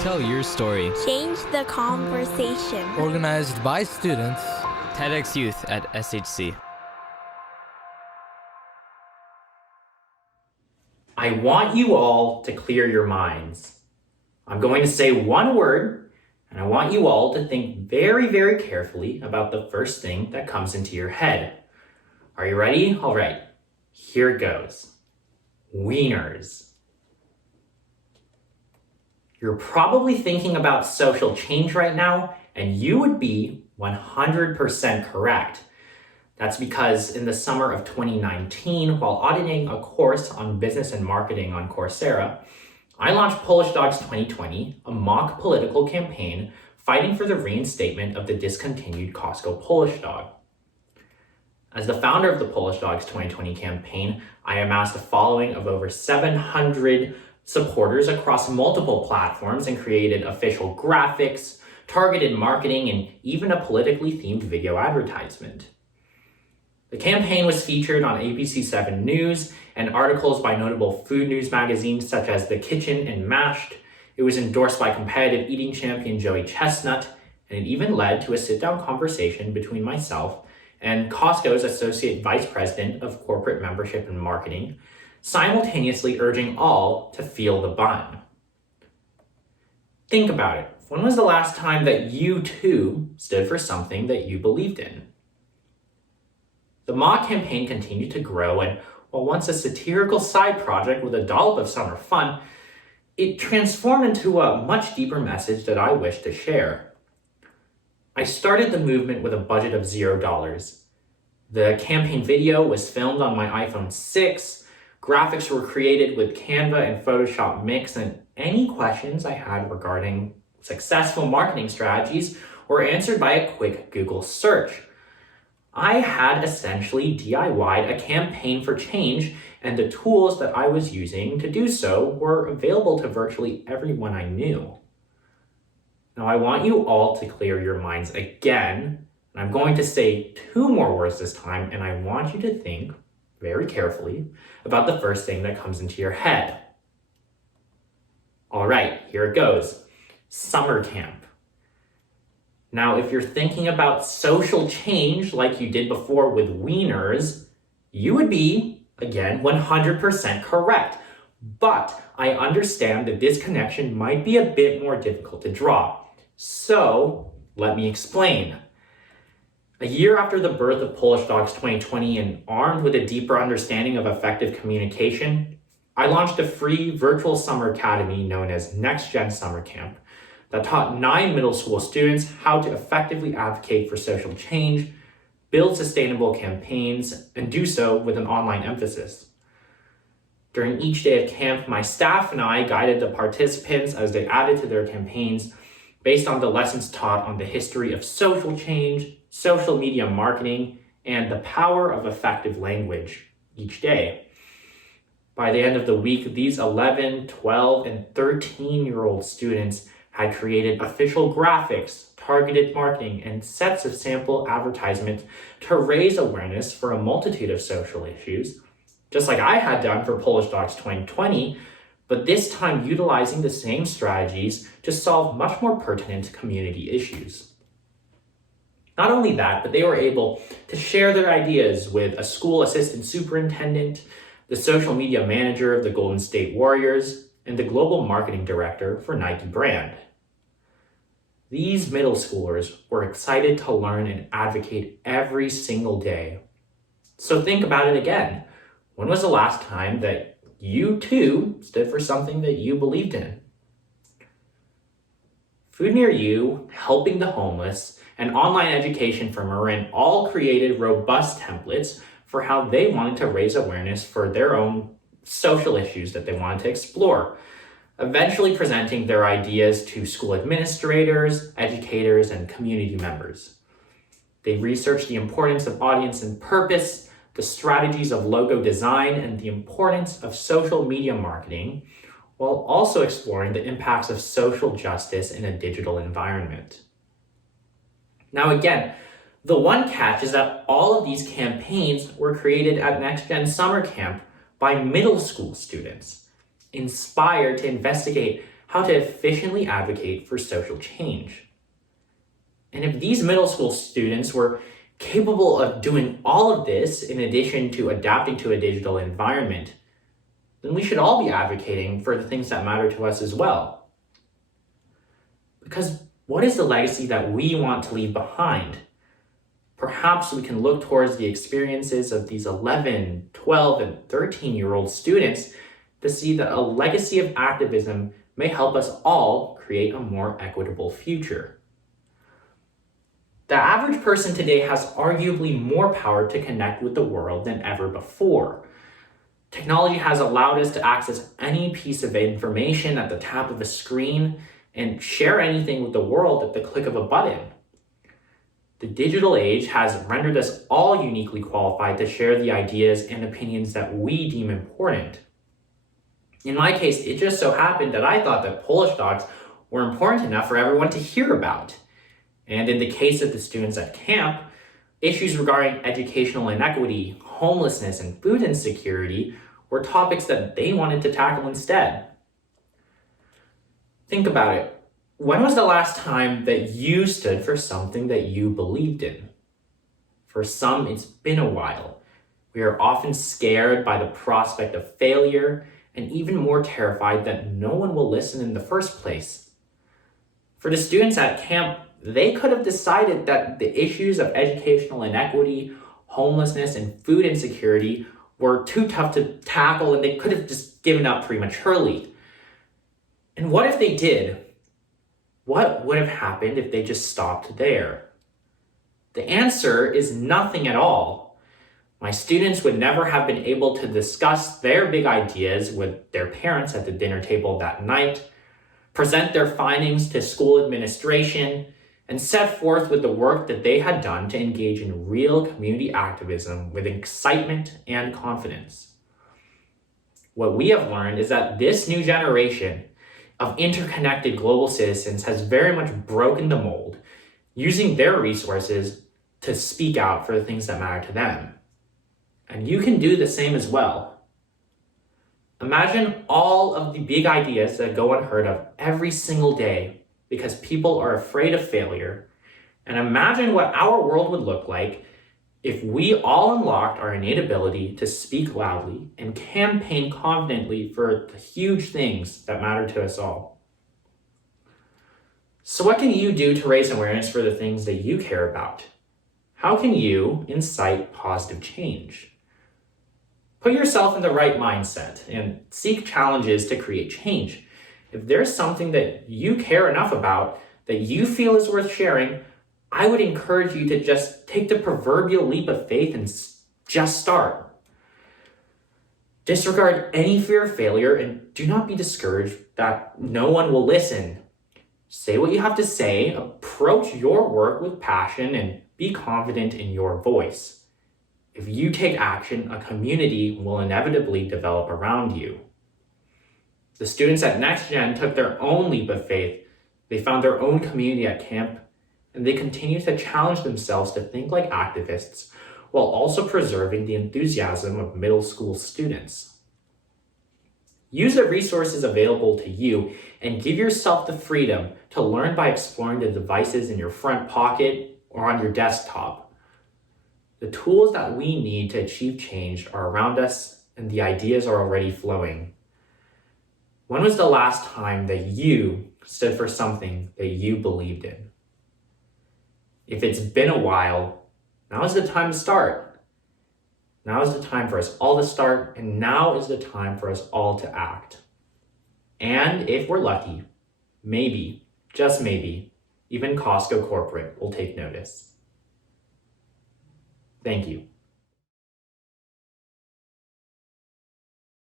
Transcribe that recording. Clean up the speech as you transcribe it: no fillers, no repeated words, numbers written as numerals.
Tell your story. Change the conversation. Organized by students. TEDxYouth at SHC. I want you all to clear your minds. I'm going to say one word, and I want you all to think very, very carefully about the first thing that comes into your head. Are you ready? All right, here it goes. Wieners. You're probably thinking about social change right now, and you would be 100% correct. That's because in the summer of 2019, while auditing a course on business and marketing on Coursera, I launched Polish Dogs 2020, a mock political campaign fighting for the reinstatement of the discontinued Costco Polish dog. As the founder of the Polish Dogs 2020 campaign, I amassed a following of over 700 supporters across multiple platforms and created official graphics, targeted marketing, and even a politically themed video advertisement. The campaign was featured on ABC7 News and articles by notable food news magazines such as The Kitchen and Mashed. It was endorsed by competitive eating champion Joey Chestnut, and it even led to a sit-down conversation between myself and Costco's Associate Vice President of Corporate Membership and Marketing, simultaneously urging all to feel the bun. Think about it. When was the last time that you too stood for something that you believed in? The mock campaign continued to grow, and while once a satirical side project with a dollop of summer fun, it transformed into a much deeper message that I wish to share. I started the movement with a budget of $0. The campaign video was filmed on my iPhone 6, graphics were created with Canva and Photoshop Mix, and any questions I had regarding successful marketing strategies were answered by a quick Google search. I had essentially DIY'd a campaign for change, and the tools that I was using to do so were available to virtually everyone I knew. Now I want you all to clear your minds again, and I'm going to say 2 more words this time, and I want you to think very carefully about the first thing that comes into your head. All right, here it goes. Summer camp. Now, if you're thinking about social change like you did before with wieners, you would be, again, 100% correct. But I understand that this connection might be a bit more difficult to draw. So, let me explain. A year after the birth of Polish Dogs 2020 and armed with a deeper understanding of effective communication, I launched a free virtual summer academy known as Next Gen Summer Camp that taught 9 middle school students how to effectively advocate for social change, build sustainable campaigns, and do so with an online emphasis. During each day of camp, my staff and I guided the participants as they added to their campaigns based on the lessons taught on the history of social change, social media marketing, and the power of effective language each day. By the end of the week, these 11, 12, and 13-year-old students had created official graphics, targeted marketing, and sets of sample advertisements to raise awareness for a multitude of social issues, just like I had done for Polish Dogs 2020, but this time utilizing the same strategies to solve much more pertinent community issues. Not only that, but they were able to share their ideas with a school assistant superintendent, the social media manager of the Golden State Warriors, and the global marketing director for Nike brand. These middle schoolers were excited to learn and advocate every single day. So think about it again. When was the last time that you too stood for something that you believed in? Food Near You, Helping the Homeless, and online education from Marin all created robust templates for how they wanted to raise awareness for their own social issues that they wanted to explore, eventually presenting their ideas to school administrators, educators, and community members. They researched the importance of audience and purpose, the strategies of logo design, and the importance of social media marketing, while also exploring the impacts of social justice in a digital environment. Now again, the one catch is that all of these campaigns were created at Next Gen Summer Camp by middle school students, inspired to investigate how to efficiently advocate for social change. And if these middle school students were capable of doing all of this in addition to adapting to a digital environment, then we should all be advocating for the things that matter to us as well. Because what is the legacy that we want to leave behind? Perhaps we can look towards the experiences of these 11, 12, and 13-year-old students to see that a legacy of activism may help us all create a more equitable future. The average person today has arguably more power to connect with the world than ever before. Technology has allowed us to access any piece of information at the tap of a screen and share anything with the world at the click of a button. The digital age has rendered us all uniquely qualified to share the ideas and opinions that we deem important. In my case, it just so happened that I thought that Polish dogs were important enough for everyone to hear about. And in the case of the students at camp, issues regarding educational inequity, homelessness, and food insecurity were topics that they wanted to tackle instead. Think about it. When was the last time that you stood for something that you believed in? For some, it's been a while. We are often scared by the prospect of failure and even more terrified that no one will listen in the first place. For the students at camp, they could have decided that the issues of educational inequity, homelessness, and food insecurity were too tough to tackle and they could have just given up prematurely. And what if they did? What would have happened if they just stopped there? The answer is nothing at all. My students would never have been able to discuss their big ideas with their parents at the dinner table that night, present their findings to school administration, and set forth with the work that they had done to engage in real community activism with excitement and confidence. What we have learned is that this new generation of interconnected global citizens has very much broken the mold, using their resources to speak out for the things that matter to them. And you can do the same as well. Imagine all of the big ideas that go unheard of every single day because people are afraid of failure. And imagine what our world would look like if we all unlocked our innate ability to speak loudly and campaign confidently for the huge things that matter to us all. So what can you do to raise awareness for the things that you care about? How can you incite positive change? Put yourself in the right mindset and seek challenges to create change. If there's something that you care enough about that you feel is worth sharing, I would encourage you to just take the proverbial leap of faith and just start. Disregard any fear of failure and do not be discouraged that no one will listen. Say what you have to say, approach your work with passion, and be confident in your voice. If you take action, a community will inevitably develop around you. The students at NextGen took their own leap of faith. They found their own community at camp, and they continue to challenge themselves to think like activists while also preserving the enthusiasm of middle school students. Use the resources available to you and give yourself the freedom to learn by exploring the devices in your front pocket or on your desktop. The tools that we need to achieve change are around us, and the ideas are already flowing. When was the last time that you stood for something that you believed in? If it's been a while, now is the time to start. Now is the time for us all to start, and now is the time for us all to act. And if we're lucky, maybe, just maybe, even Costco Corporate will take notice. Thank you.